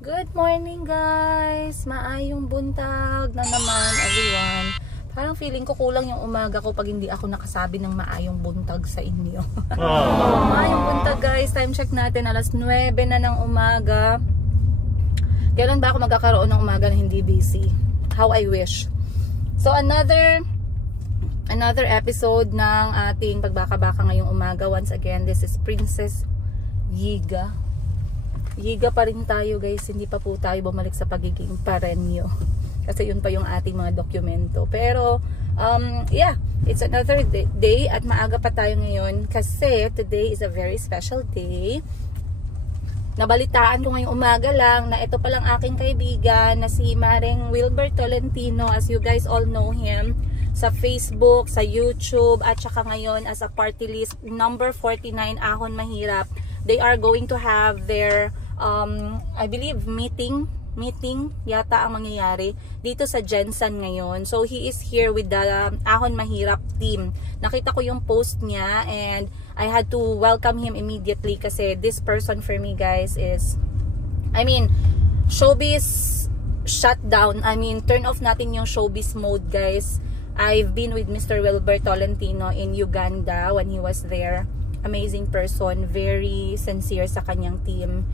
Good morning guys! Maayong buntag na naman everyone. Parang feeling ko kulang yung umaga ko pag hindi ako nakasabi ng maayong buntag sa inyo. Maayong buntag guys. Time check natin. Alas 9 na ng umaga. Kailan ba ako magkakaroon ng umaga na hindi busy? How I wish. So another episode ng ating pagbaka-baka ngayong umaga. Once again, this is Princess Yiga. Yiga pa rin tayo guys, hindi pa po tayo bumalik sa pagiging parenyo. Kasi yun pa yung ating mga dokumento. Pero, yeah, it's another day at maaga pa tayo ngayon kasi today is a very special day. Nabalitaan ko ngayong umaga lang na ito palang aking kaibigan na si Maring Wilbert Tolentino, as you guys all know him, sa Facebook, sa YouTube, at saka ngayon as a party list number 49 Ahon Mahirap. They are going to have their I believe meeting yata ang mangyayari dito sa Jensen ngayon. So he is here with the Ahon Mahirap team. Nakita ko yung post niya and I had to welcome him immediately kasi this person for me guys is, I mean, showbiz shutdown. I mean, turn off natin yung showbiz mode guys. I've been with Mr. Wilbert Tolentino in Uganda when he was there. Amazing person, very sincere sa kanyang team.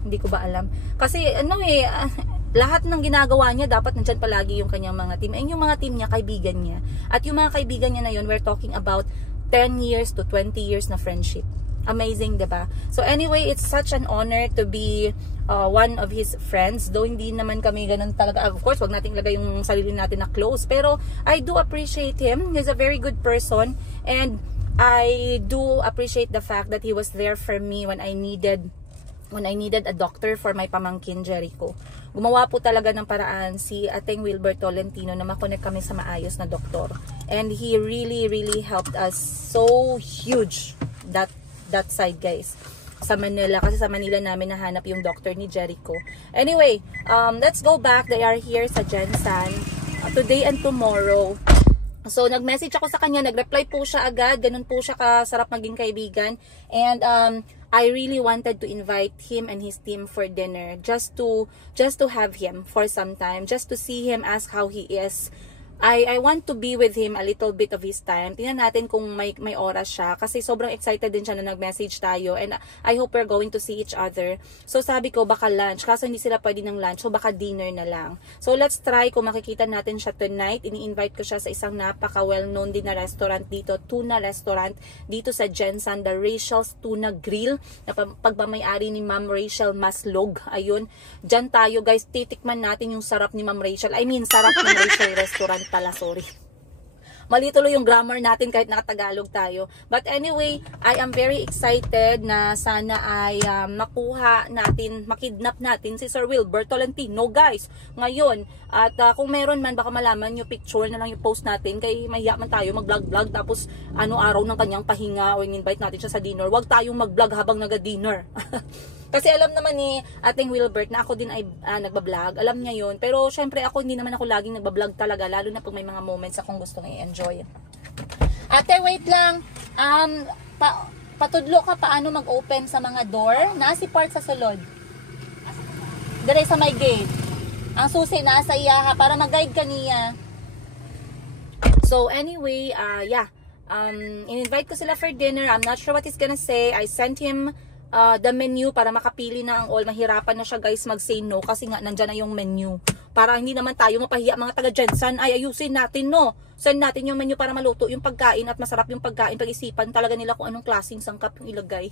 Hindi ko ba alam kasi lahat ng ginagawa niya dapat nandyan palagi yung kanyang mga team, and yung mga team niya kaibigan niya, at yung mga kaibigan niya na yun, we're talking about 10 years to 20 years na friendship. Amazing, diba? So anyway, it's such an honor to be one of his friends, though hindi naman kami ganun talaga. Of course, wag nating lagay yung sarili natin na close, pero I do appreciate him. He's a very good person, and I do appreciate the fact that he was there for me when I needed a doctor for my pamangkin Jericho. Gumawa po talaga ng paraan si Ating Wilbert Tolentino na makonect kami sa maayos na doktor. And he really helped us so huge that side guys. Sa Manila, kasi sa Manila namin nahanap yung doctor ni Jericho. Anyway, let's go back. They are here sa Jensen today and tomorrow. So, nag-message ako sa kanya, nag-reply po siya agad, ganun po siya kasarap maging kaibigan. And I really wanted to invite him and his team for dinner, just to have him for some time, just to see him, ask how he is. I want to be with him a little bit of his time. Tingnan natin kung may oras siya kasi sobrang excited din siya na nag-message tayo, and I hope we're going to see each other. So sabi ko baka lunch, kaso hindi sila pwede ng lunch, so baka dinner na lang. So let's try kung makikita natin siya tonight. Ini-invite ko siya sa isang napaka well-known din na restaurant dito, tuna restaurant dito sa Jensen, the Rachel's Tuna Grill, na pagmamayari ni Ma'am Rachel Maslog. Ayun, dyan tayo guys, titikman natin yung sarap ni Ma'am Rachel. I mean, sarap ng Rachel Restaurant pala, sorry. Mali tuloy yung grammar natin kahit nakatagalog tayo. But anyway, I am very excited na sana ay makidnap natin si Sir Wilbert Tolentino guys ngayon. At kung meron man, baka malaman yung picture na lang yung post natin, kay mahiya man tayo mag-vlog tapos araw ng kanyang pahinga o in-invite natin siya sa dinner. Huwag tayong mag-vlog habang naga-dinner. Kasi alam naman ni Ating Wilbert na ako din ay nagbablog. Alam niya yun. Pero syempre ako, hindi naman ako laging nagbablog talaga. Lalo na pag may mga moments akong gustong i-enjoy. Ate, wait lang. Patudlo ka paano mag-open sa mga door. Nasi part sa sulod. Dire sa may gate. Ang susi nasa iyaha para mag-guide ka niya. So anyway, yeah. In-invite ko sila for dinner. I'm not sure what he's gonna say. I sent him the menu para makapili na ang all. Mahirapan na siya guys mag-say no kasi nga nandyan na yung menu. Para hindi naman tayo mapahiya mga taga Jensen, ay ayusin natin no. Send natin yung menu para maluto yung pagkain at masarap yung pagkain. Pag-isipan talaga nila kung anong klaseng sangkap yung ilagay.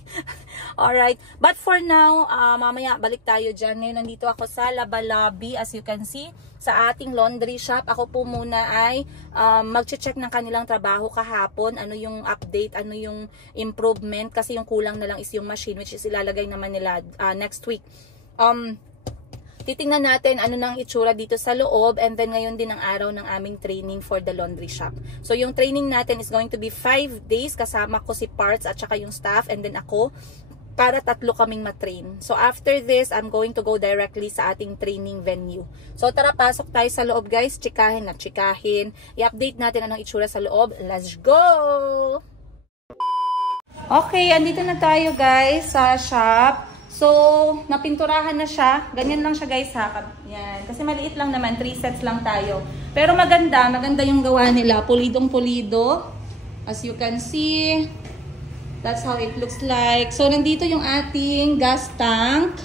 Alright. But for now, mamaya balik tayo dyan. Ngayon nandito ako sa Laba Lobby, as you can see, sa ating laundry shop. Ako po muna ay mag-check ng kanilang trabaho kahapon. Ano yung update, ano yung improvement. Kasi yung kulang na lang is yung machine, which is ilalagay naman nila next week. Titingnan natin ano nang itsura dito sa loob, and then ngayon din ang araw ng aming training for the laundry shop. So yung training natin is going to be 5 days, kasama ko si Parts at saka yung staff, and then ako, para 3 kaming matrain. So after this, I'm going to go directly sa ating training venue. So tara, pasok tayo sa loob guys, chikahin. I-update natin anong itsura sa loob. Let's go! Okay, andito na tayo guys sa shop. So, napinturahan na siya. Ganyan lang siya guys ha. Yan. Kasi maliit lang naman. 3 sets lang tayo. Pero maganda. Maganda yung gawa nila. Pulidong pulido. As you can see. That's how it looks like. So, nandito yung ating gas tank.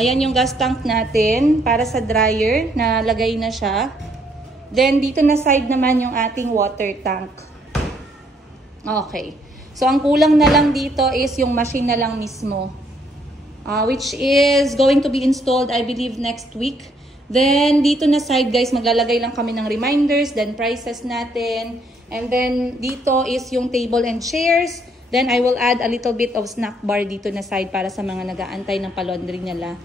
Ayan yung gas tank natin. Para sa dryer. Nalagay na siya. Then, dito na side naman yung ating water tank. Okay. So, ang kulang na lang dito is yung machine na lang mismo. Which is going to be installed, I believe, next week. Then, dito na side, guys, maglalagay lang kami ng reminders, then prices natin. And then, dito is yung table and chairs. Then, I will add a little bit of snack bar dito na side para sa mga nag-aantay ng palondry nila.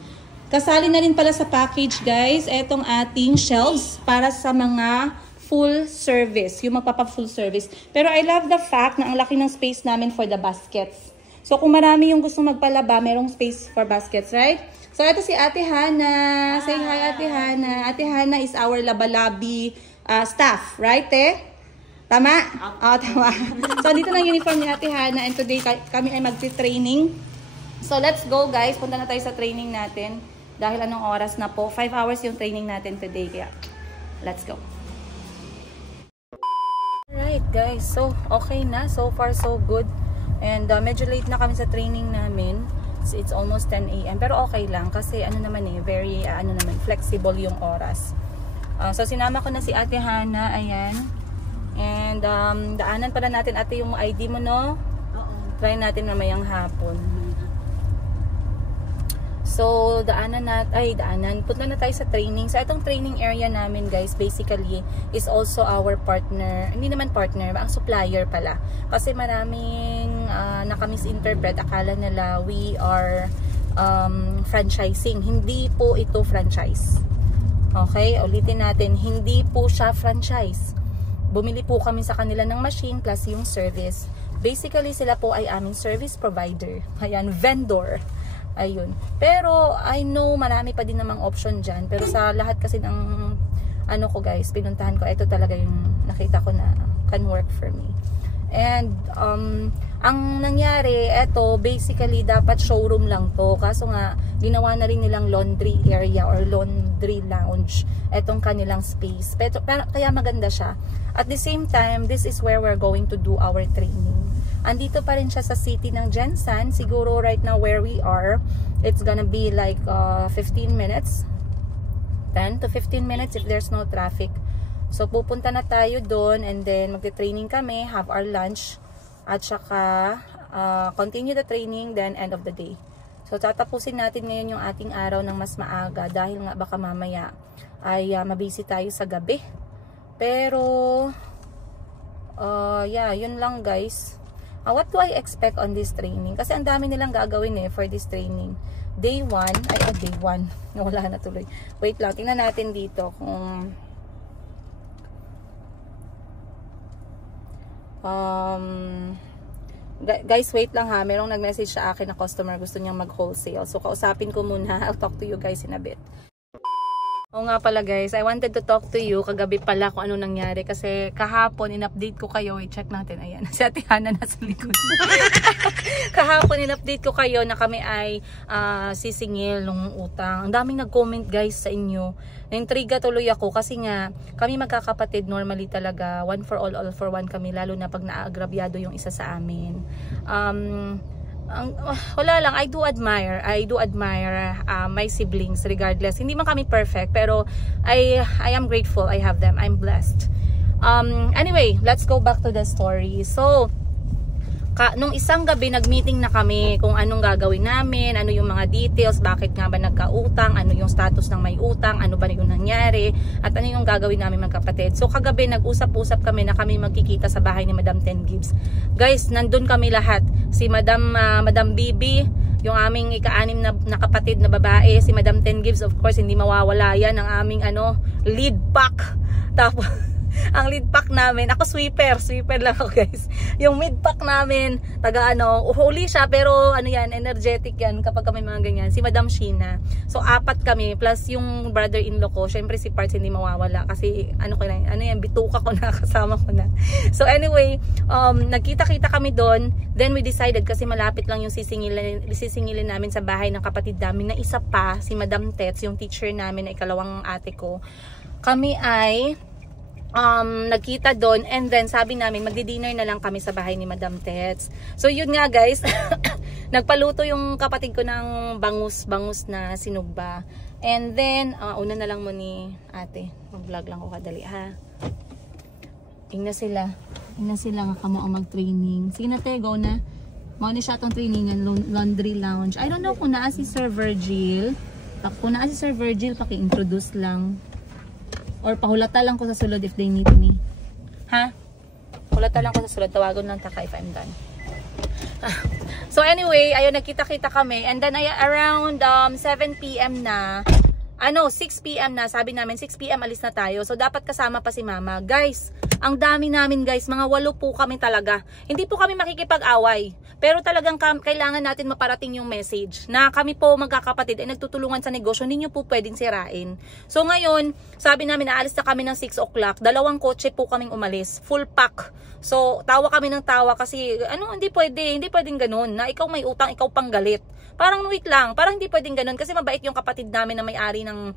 Kasali na rin pala sa package, guys, etong ating shelves para sa mga full service, yung magpapa-full service. Pero I love the fact na ang laki ng space namin for the baskets. So, kung marami yung gusto magpalaba, merong space for baskets, right? So, ito si Ate Hana. Say hi, Ate Hana. Ate Hana is our labalabi staff, right, Tama? Oo, tama. So, dito na uniform ni Ate Hana and today kami ay magti-training. So, let's go, guys. Punta na tayo sa training natin. Dahil anong oras na po? 5 hours yung training natin today. Kaya, let's go. Alright, guys. So, okay na. So far, so good. And medyo late na kami sa training namin. So, it's almost 10 AM. Pero okay lang kasi ano naman very flexible yung oras. So sinama ko na si Ate Hana, ayan. And daanan pala natin ate yung ID mo, no? Oo. Try natin mamayang hapon. So, punta na tayo sa training. So, itong training area namin, guys, basically, is also our partner. Hindi naman partner, ang supplier pala. Kasi maraming nakamisinterpret. Akala nila we are franchising. Hindi po ito franchise. Okay? Ulitin natin. Hindi po siya franchise. Bumili po kami sa kanila ng machine plus yung service. Basically, sila po ay aming service provider. Ayan, vendor. Ayun. Pero, I know, marami pa din namang option dyan. Pero sa lahat kasi ng, guys, pinuntahan ko, ito talaga yung nakita ko na can work for me. And, ang nangyari, ito, basically, dapat showroom lang to. Kaso nga, ginawa na rin nilang laundry area or laundry lounge. Etong kanilang space. Pero kaya maganda siya. At the same time, this is where we're going to do our training. Andito pa rin siya sa city ng Jensan. Siguro right now where we are, it's gonna be like 15 minutes. 10 to 15 minutes if there's no traffic. So pupunta na tayo doon and then magte-training kami, have our lunch at saka continue the training then end of the day. So tatapusin natin ngayon yung ating araw ng mas maaga dahil nga baka mamaya ay mabisi tayo sa gabi. Pero yeah, yun lang guys. What do I expect on this training? Kasi ang dami nilang gagawin for this training. Day 1, day 1. Nawala na tuloy. Wait lang, tingnan natin dito kung guys, wait lang ha. Merong nag-message sa akin na customer gusto niyang mag-wholesale. So, kausapin ko muna. I'll talk to you guys in a bit. Oo nga pala guys, I wanted to talk to you kagabi pala kung ano nangyari kasi kahapon in-update ko kayo, i-check natin, ayan, si Ate Hana nasa likod. Kahapon in-update ko kayo na kami ay sisingil ng utang. Ang daming nag-comment guys sa inyo. Na-intriga tuloy ako kasi nga kami magkakapatid normally talaga, one for all for one kami, lalo na pag naagrabyado yung isa sa amin. Wala lang, I do admire my siblings regardless. Hindi man kami perfect pero I am grateful I have them. I'm blessed. Anyway, let's go back to the story. So, nung isang gabi nag-meeting na kami kung anong gagawin namin, ano yung mga details, bakit nga ba nagkautang, ano yung status ng may utang, ano ba yung nangyari, at ano yung gagawin namin magkapatid. So kagabi nag-usap-usap kami na kami magkikita sa bahay ni Madam Ten Gibbs. Guys, nandun kami lahat. Si Madam Bibi, yung aming ika-anim na kapatid na babae, si Madam Ten Gibbs, of course, hindi mawawala yan, ang aming lead pack. Ang lead pack namin, ako sweeper lang ako guys. Yung mid pack namin, taga huli siya pero ano yan, energetic yan kapag kami mga ganyan. Si Madam Sheena. So 4 kami plus yung brother-in-law ko. Syempre si Parts hindi mawawala kasi ano yan, bituka ko na, kasama ko na. So anyway, nagkita-kita kami doon. Then we decided kasi malapit lang yung sisingilin namin sa bahay ng kapatid namin na isa pa, si Madam Tets, yung teacher namin na ikalawang ate ko. Kami ay nagkita doon and then sabi namin magdi-dinner na lang kami sa bahay ni Madam Tets. So yun nga guys, nagpaluto yung kapatid ko ng bangus na sinugba. And then, una na lang mo ni ate. Mag-vlog lang ko kadali ha. Tingnan sila nga kamo ang mag-training. Sige na te, go na. Mao ni siya atong trainingan, laundry lounge. I don't know kung naa si Sir Virgil. Kung naa si Sir Virgil, paki-introduce lang. Or pahulata lang ko sa sulod if they need me. Ha? Pahulata lang ko sa sulod. Tawagon lang taka if I'm done. So anyway, ayun, nagkita-kita kami. And then around 7 PM na, 6 PM na, sabi namin 6 PM alis na tayo. So dapat kasama pa si mama. Guys, ang dami namin guys, mga 8 po kami talaga. Hindi po kami makikipag-away. Pero talagang kailangan natin maparating yung message na kami po magkakapatid ay nagtutulungan sa negosyo, hindi nyo po pwedeng sirain. So ngayon, sabi namin aalis na kami ng 6 o'clock. 2 kotse po kaming umalis. Full pack. So tawa kami ng tawa kasi hindi pwedeng ganun na ikaw may utang, ikaw panggalit. Parang wait lang, parang hindi pwedeng ganun kasi mabait yung kapatid namin na may-ari ng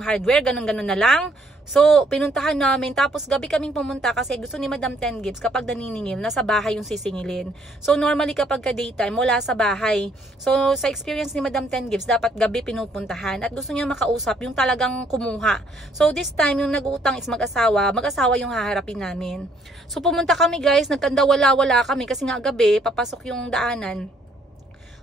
hardware, ganun na lang. So pinuntahan namin, tapos gabi kaming pumunta kasi gusto ni Madam Ten Gibbs kapag naniningil nasa bahay yung sisingilin. So normally kapag ka daytime wala sa bahay. So sa experience ni Madam Ten Gibbs dapat gabi pinupuntahan at gusto niya makausap yung talagang kumuha. So this time yung nag-uutang is mag-asawa yung haharapin namin. So pumunta kami guys, nagkandawala-wala kami kasi nga gabi papasok yung daanan.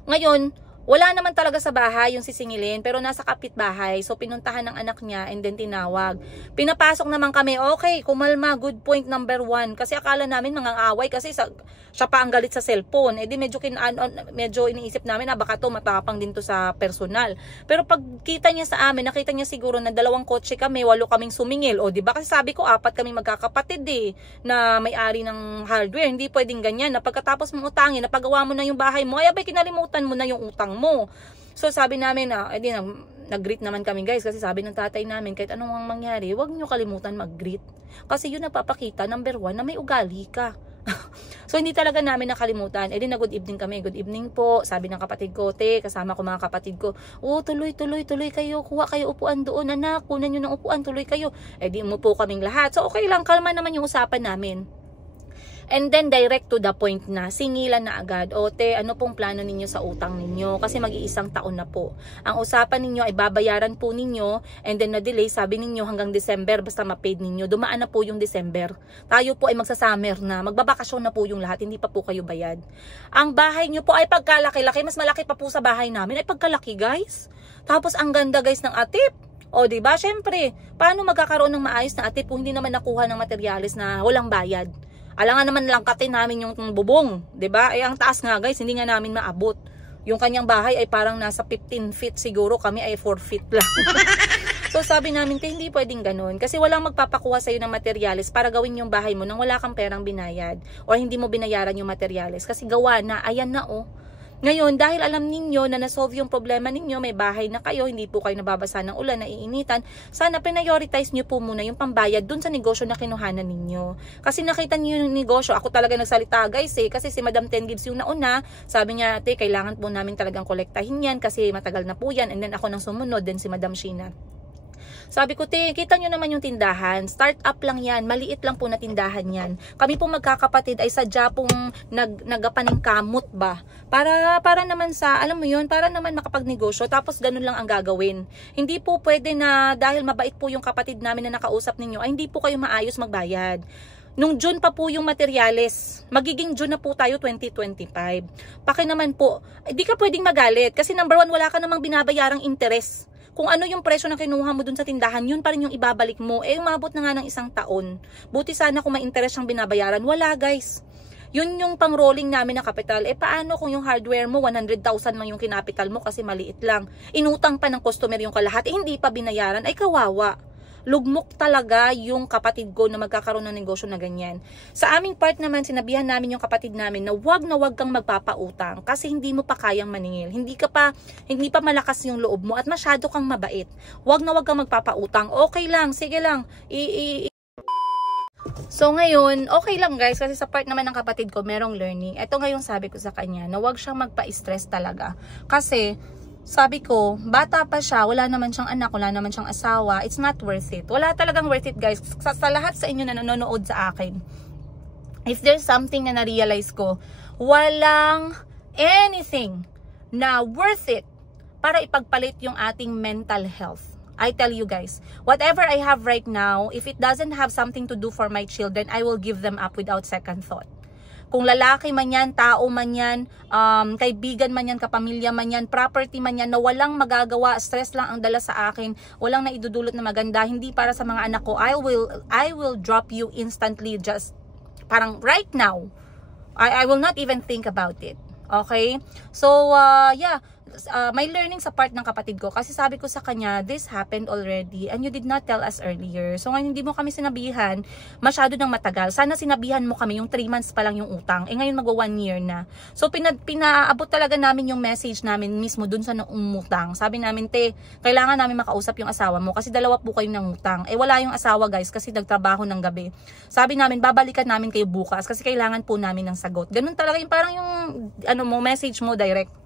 Ngayon, wala naman talaga sa bahay yung sisingilin, pero nasa kapitbahay. So pinuntahan ng anak niya and then tinawag. Pinapasok naman kami, okay, kumalma, good point number 1. Kasi akala namin mangang-away kasi siya pa ang galit sa cellphone. Eh di medyo iniisip namin na baka to matapang din to sa personal. Pero pag kita niya sa amin, nakita niya siguro na 2 kotse kami, 8 kaming sumingil. O di ba kasi sabi ko 4 kami magkakapatid na may-ari ng hardware. Hindi pwedeng ganyan na pagkatapos mong utangin, napagawa mo na yung bahay mo, ay abay kinalimutan mo na yung utang mo. So sabi namin nag-greet naman kami guys kasi sabi ng tatay namin kahit anong mangyari, huwag nyo kalimutan mag-greet. Kasi yun napapakita, number 1, na may ugali ka. So hindi talaga namin nakalimutan. Eh di na good evening kami. Good evening po. Sabi ng kapatid ko, kasama ko mga kapatid ko. Tuloy kayo. Kuha kayo upuan doon, anak. Kunan nyo ng upuan, tuloy kayo. Eh di umupo kaming lahat. So okay lang, kalma naman yung usapan namin. And then direct to the point na, singilan na agad. Ano pong plano ninyo sa utang ninyo? Kasi mag-iisang taon na po. Ang usapan ninyo ay babayaran po ninyo and then na-delay, sabi ninyo hanggang December, basta ma-paid ninyo. Dumaan na po yung December. Tayo po ay magsa-summer na, magbabakasyon na po yung lahat, hindi pa po kayo bayad. Ang bahay nyo po ay pagkalaki-laki, mas malaki pa po sa bahay namin, ay pagkalaki guys. Tapos ang ganda guys ng atip. Diba? Syempre, paano magkakaroon ng maayos na atip kung hindi naman nakuha ng materyales na walang bayad? Alangan naman langkatin namin yung bubong, 'di ba? Ang taas nga guys, hindi nga namin maabot. Yung kanyang bahay ay parang nasa 15 feet siguro, kami ay 4 feet lang. So sabi namin, hindi pwedeng ganun kasi walang magpapakuha sa iyo ng materyales para gawin yung bahay mo nang wala kang perang binayad or hindi mo binayaran yung materyales kasi gawa na, ayan na Ngayon, dahil alam ninyo na nasolve yung problema ninyo, may bahay na kayo, hindi po kayo nababasa ng ulan, naiinitan, sana prioritize nyo po muna yung pambayad dun sa negosyo na kinuhanan ninyo. Kasi nakita niyo yung negosyo, ako talaga nagsalita guys kasi si Madam Ten Gibbs yung nauna, sabi niya, kailangan po namin talagang kolektahin yan kasi matagal na po yan, and then ako nang sumunod, then si Madam Sheena. Sabi ko, kita nyo naman yung tindahan. Start up lang yan. Maliit lang po na tindahan yan. Kami po magkakapatid ay sadya pong nagapaning kamot ba? Para naman sa, alam mo yun, para naman makapagnegosyo. Tapos ganun lang ang gagawin. Hindi po pwede na dahil mabait po yung kapatid namin na nakausap ninyo, ay hindi po kayo maayos magbayad. Nung June pa po yung materyales. Magiging June na po tayo 2025. Paki naman po, hindi ka pwedeng magalit. Kasi number 1, wala ka namang binabayarang interest. Kung ano yung presyo na kinuha mo dun sa tindahan, yun pa rin yung ibabalik mo. Umabot na nga ng 1 taon. Buti sana kung may interest siyang binabayaran. Wala guys. Yun yung pang-rolling namin na kapital. Paano kung yung hardware mo, 100,000 lang yung kinapital mo kasi maliit lang. Inutang pa ng customer yung kalahati, hindi pa binayaran, ay kawawa. lugmok talaga yung kapatid ko na magkakaroon ng negosyo na ganyan. Sa aming part naman, sinabihan namin yung kapatid namin na wag kang magpapautang kasi hindi mo pa kayang maningil. Hindi pa malakas yung loob mo at masyado kang mabait. Wag kang magpapautang. Okay lang, sige lang. So ngayon, okay lang guys, kasi sa part naman ng kapatid ko, merong learning. Ito ngayon sabi ko sa kanya, na wag siyang magpa-stress talaga. Kasi, sabi ko, bata pa siya, wala naman siyang anak, wala naman siyang asawa, it's not worth it. Wala talagang worth it guys. Sa lahat sa inyo na nanonood sa akin, if there's something na na-realize ko, walang anything na worth it para ipagpalit yung ating mental health. I tell you guys, whatever I have right now, if it doesn't have something to do for my children, I will give them up without second thought. Kung lalaki man yan, tao man yan, kaibigan man yan, kapamilya man yan, property man yan, na walang magagawa, stress lang ang dala sa akin, walang naidudulot na maganda, hindi para sa mga anak ko, I will drop you instantly, just parang right now. I will not even think about it. Okay? So, yeah. My learning sa part ng kapatid ko, kasi sabi ko sa kanya, this happened already and you did not tell us earlier. So ngayon hindi mo kami sinabihan, masyado nang matagal. Sana sinabihan mo kami yung 3 months pa lang yung utang. Ngayon magwa 1 year na. So pinaabot talaga namin yung message namin mismo dun sa umutang. Sabi namin, kailangan namin makausap yung asawa mo kasi dalawa po kayo ng utang. Wala yung asawa guys kasi nagtrabaho ng gabi. Sabi namin, babalikan namin kayo bukas kasi kailangan po namin ng sagot. Ganun talaga yung parang yung message mo direct.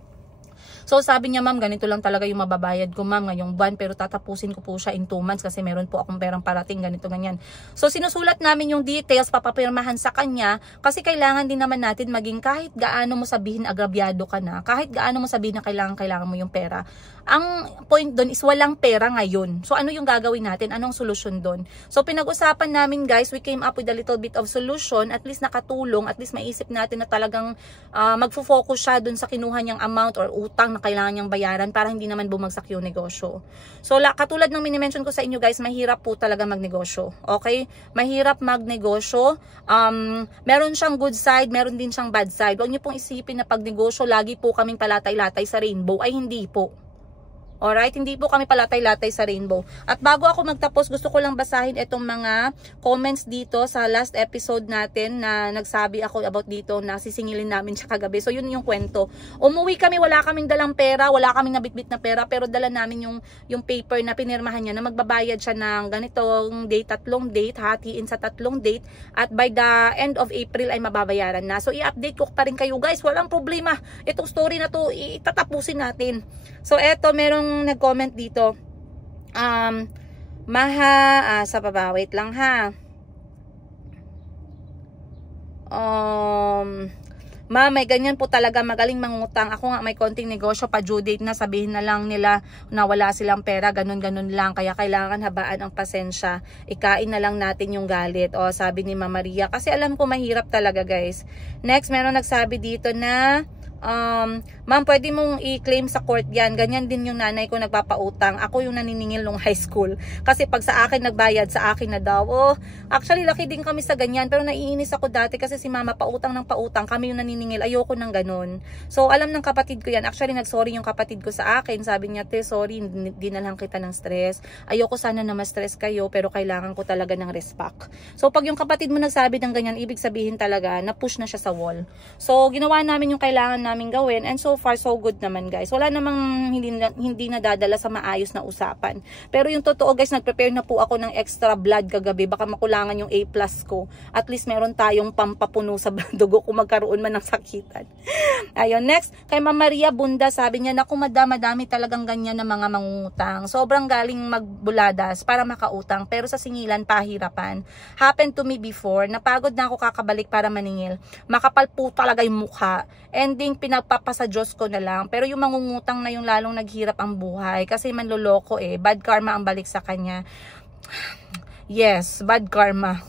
So sabi niya, ma'am, ganito lang talaga yung mababayad ko, ma'am, ngayong buwan, pero tatapusin ko po siya in 2 months kasi meron po akong perang parating, ganito, ganyan. So sinusulat namin yung details, papapirmahan sa kanya kasi kailangan din naman natin maging kahit gaano mo sabihin agrabyado ka na, kahit gaano mo sabihin na kailangan mo yung pera. Ang point doon is walang pera ngayon. So ano yung gagawin natin? Anong solusyon doon? So pinag-usapan namin guys, we came up with a little bit of solution, at least nakatulong, at least maisip natin na talagang magfo-focus siya doon sa kinuha niyang amount or utang na kailangan niyang bayaran para hindi naman bumagsak yung negosyo. So katulad ng mini-mention ko sa inyo guys, mahirap po talaga magnegosyo. Okay? Mahirap magnegosyo. Meron siyang good side, meron din siyang bad side. Huwag niyo pong isipin na pag negosyo lagi po kaming palatay-latay sa rainbow. Ay hindi po. Alright, hindi po kami palatay-latay sa rainbow. At bago ako magtapos, gusto ko lang basahin itong mga comments dito sa last episode natin na nagsabi ako about dito na sisingilin namin siya kagabi. So yun yung kwento. Umuwi kami, wala kaming dalang pera, wala kaming nabitbit na pera, pero dala namin yung paper na pinirmahan niya na magbabayad siya ng ganitong date, 3 date, hatiin sa 3 date, at by the end of April ay mababayaran na. So i-update ko pa rin kayo guys, walang problema. Itong story na to, itatapusin natin. So eto, merong nag-comment dito. Sa baba, wait lang ha. Ma'am, may ganyan po talaga, magaling mangutang. Ako nga may konting negosyo, pa due date na, sabihin na lang nila na wala silang pera, ganun-ganun lang. Kaya kailangan habaan ang pasensya. Ikain na lang natin yung galit. O, sabi ni Mama Maria. Kasi alam ko mahirap talaga guys. Next, meron nagsabi dito na ma'am, pwede mong i-claim sa court yan. Ganyan din yung nanay ko nagpapautang. Ako yung naniningil nung high school. Kasi pag sa akin nagbayad, sa akin na daw. Actually, laki din kami sa ganyan. Pero naiinis ako dati kasi si mama pautang ng pautang. Kami yung naniningil. Ayoko ng ganun. So, alam ng kapatid ko yan. Actually, nag-sorry yung kapatid ko sa akin. Sabi niya, sorry, hindi na lang kita ng stress. Ayoko sana na ma-stress kayo, pero kailangan ko talaga ng respect. So, pag yung kapatid mo nagsabi ng ganyan, ibig sabihin talaga, na-push na siya sa wall. So, ginawa namin yung kailangan namin gawin, and so far so good naman guys. Wala namang hindi nadadala sa maayos na usapan. Pero yung totoo guys, nagprepare na po ako ng extra blood kagabi, baka makulangan yung A+ ko. At least meron tayong pampapuno sa dugo kung magkaroon man ng sakitan. Ayun, next kay Ma'am Maria Bunda, sabi niya, naku madami talagang ganyan na mga mangungutang. Sobrang galing magbuladas para makautang, pero sa singilan pahirapan. Happened to me before, napagod na ako kakabalik para maningil. Makapal po talaga yung mukha. Ending pinagpapasa Diyos ko na lang. Pero yung mangungutang na yung lalong naghirap ang buhay. Kasi manloloko bad karma ang balik sa kanya. Yes, bad karma.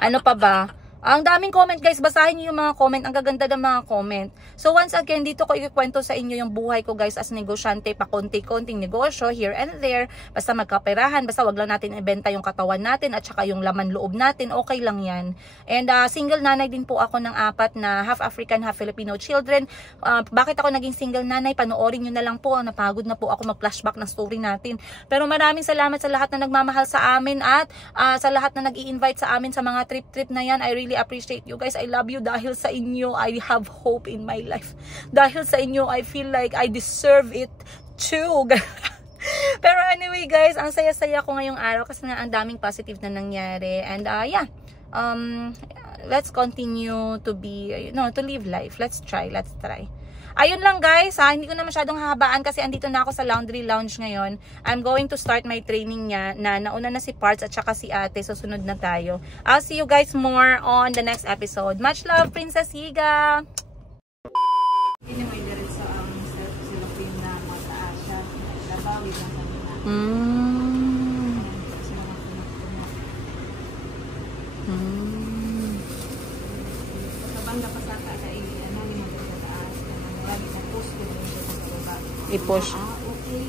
Ano pa ba? Ang daming comment guys, basahin niyo yung mga comment, ang gaganda ng mga comment. So once again, dito ko ikikwento sa inyo yung buhay ko guys as negosyante, pa konti-konting negosyo here and there, basta magkaperahan, basta wag lang natin ibenta yung katawan natin at saka yung laman loob natin, okay lang yan. And single nanay din po ako ng 4 na half African, half Filipino children. Bakit ako naging single nanay? Panoorin nyo na lang po, napagod na po ako mag-flashback ng story natin. Pero maraming salamat sa lahat na nagmamahal sa amin at sa lahat na nag-i-invite sa amin sa mga trip-trip na yan. I really appreciate you guys. I love you. Dahil sa inyo, I have hope in my life. Dahil sa inyo, I feel like I deserve it too. Pero anyway guys, ang saya-saya ko ngayong araw kasi nga ang daming positive na nangyari. And yeah, let's continue to be, to live life. Let's try. Ayun lang guys, hindi ko na masyadong hahabaan kasi andito na ako sa laundry lounge ngayon. I'm going to start my training niya na nauna na si Parts at saka si Ate. So sunod na tayo. I'll see you guys more on the next episode. Much love, Princess Higa! Hindi mo i-direct sa sila film na mataas siya. Nabawi lang sa nila. I-push. Okay.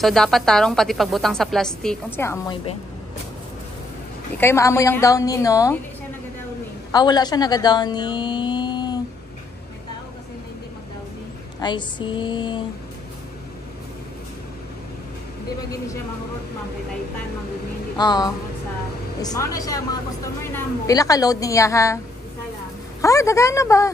So dapat tarong pati pagbutang sa plastic. Ano siya amoy be? Di kayo maamoy ang downy, no? Hindi siya naga-downy. Wala siya naga-downy. May tao kasi na hindi mag-downy. I see. Hindi ba gini siya mangurot, mangpitaitan, manggumin. Oo. Mao na siya mga customer na mo. Pila ka load niya ha? Isa lang. Ha, dagana ba?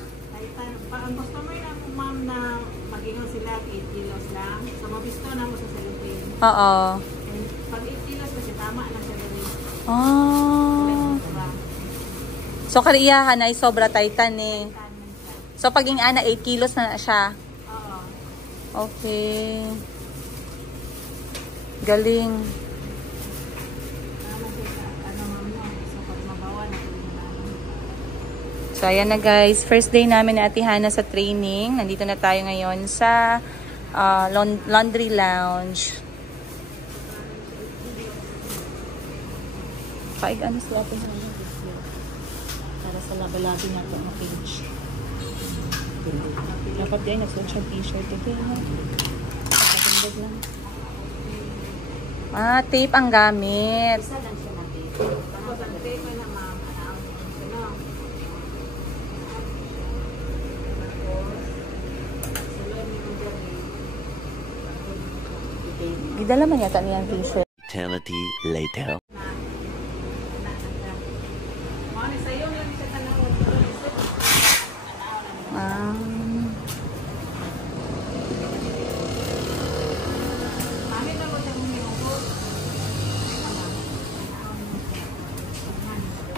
Ang customer na mo ma'am na magingon sila 8 kilos lang. So mabisto na mo sa cellophane. Oo. Pag 8 kilos kasi tama lang siya rin. So kariyahan ay sobra titan eh. So pag yung ana 8 kilos na siya. Oo. Okay. Galing. So, ayan na guys. First day namin ni Ate Hana sa training. Nandito na tayo ngayon sa laundry lounge. Paig ano sila ito para sa labi-labi na ito na page. Dapat din, nagsuot siya t-shirt. Okay na. Nakatindog lang. Tape ang gamit. Isa lang siya na tape. Tapos ang tape na ma'am. Gidala man yata niyang t-shirt. Eternity later.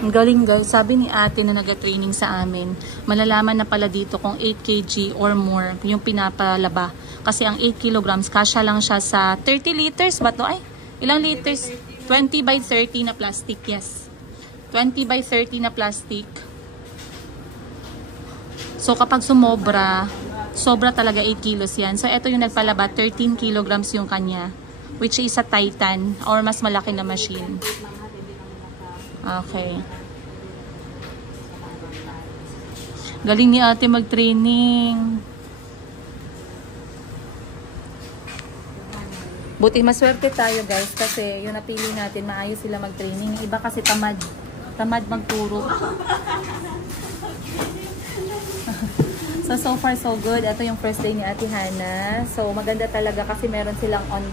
Ang galing guys, sabi ni ate na nag-training sa amin, malalaman na pala dito kung 8 kg or more yung pinapalaba. Kasi ang 8 kilograms, kasya lang siya sa 30 liters ba to? Ay, ilang liters? 20 by 30 na plastic, yes. 20 by 30 na plastic. So kapag sumobra, sobra talaga 8 kilos yan. So ito yung nagpalaba, 13 kilograms yung kanya. Which is a Titan or mas malaki na machine. Okay. Galing ni ate mag-training. Buti maswerte tayo guys kasi yung napili natin maayos sila mag-training. Iba kasi tamad magturo. So far so good. Ito yung first day ni Ate Hana. So maganda talaga kasi meron silang on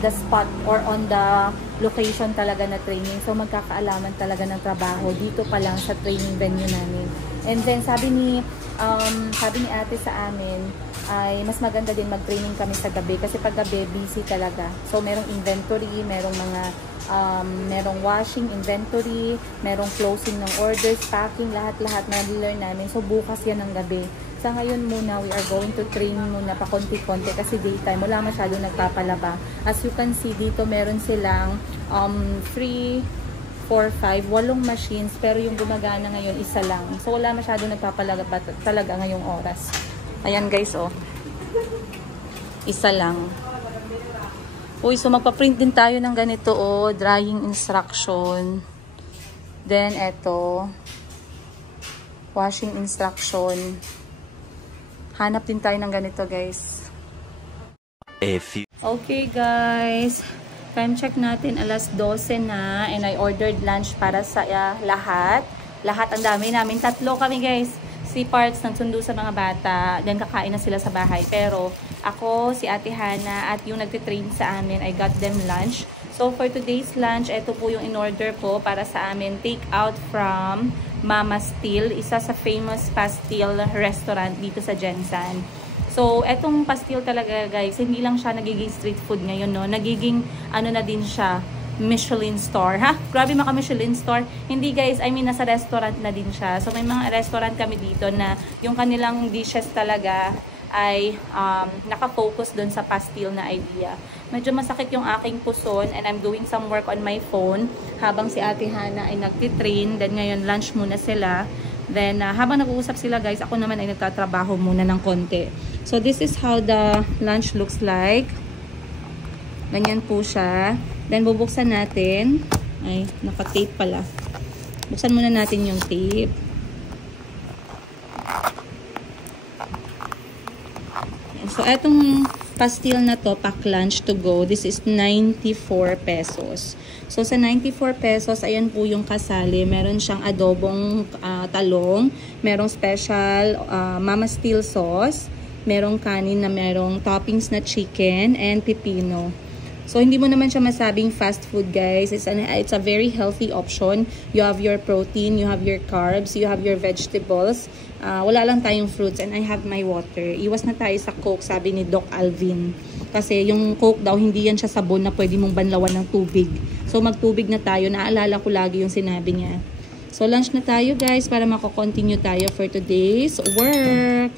the spot or on the location talaga na training. So magkakaalaman talaga ng trabaho dito pa lang sa training venue namin. And then sabi ni ate sa amin ay mas maganda din mag-training kami sa gabi kasi pag gabi busy talaga. So merong inventory, merong mga merong washing, inventory, merong closing ng orders, packing, lahat-lahat na learn namin. So bukas yan ng gabi. Sa ngayon muna, we are going to train muna pa konti-konti kasi daytime, wala masyado nagpapalaba. As you can see dito, meron silang 3, 4, 5, 8 machines pero yung gumagana ngayon isa lang. So wala masyado nagpapalaba talaga ngayong oras. Ayan guys, oh. Isa lang. Uy, so magpa-print din tayo ng ganito, oh. Drying instruction. Then, eto. washing instruction. Hanap din tayo ng ganito, guys. Okay, guys. Time check natin, alas 12 na. And I ordered lunch para sa lahat. Lahat, ang dami namin. 3 kami, guys. Si Parts nagsundo sa mga bata. Then kakain na sila sa bahay. Pero ako, si Ate Hana, at yung nagtitrain sa amin, I got them lunch. So for today's lunch, ito po yung in-order ko para sa amin. Take out from Mama Still. Isa sa famous pastil restaurant dito sa Jensan. So, etong pastil talaga, guys, hindi lang siya nagiging street food ngayon, no? Nagiging, ano na din siya, Michelin star. Ha? Grabe maka Michelin star. Hindi, guys, I mean, nasa restaurant na din siya. So, may mga restaurant kami dito na yung kanilang dishes talaga ay nakafocus dun sa pastil na idea. Medyo masakit yung aking puson and I'm doing some work on my phone habang si Ate Hana ay nagtitrain. Then, ngayon, lunch muna sila. Then, habang nag-uusap sila, guys, ako naman ay nagtatrabaho muna ng konti. So, this is how the lunch looks like. Ganyan po siya. Then, bubuksan natin. Ay, naka-tape pala. Buksan muna natin yung tape. So, etong pastil na to, pack lunch to go, this is 94 pesos. So, sa 94 pesos, ayan po yung kasali. Meron siyang adobong talong, merong special Mama Still sauce, merong kanin na merong toppings na chicken, and pipino. So, hindi mo naman siya masabing fast food, guys. It's a very healthy option. You have your protein, you have your carbs, you have your vegetables. Wala lang tayong fruits, and I have my water. Iwas na tayo sa Coke, sabi ni Doc Alvin. Kasi yung Coke daw, hindi yan siya sabon na pwede mong banlawan ng tubig. So, magtubig na tayo. Naalala ko lagi yung sinabi niya. So, lunch na tayo, guys, para mako-continue tayo for today's work.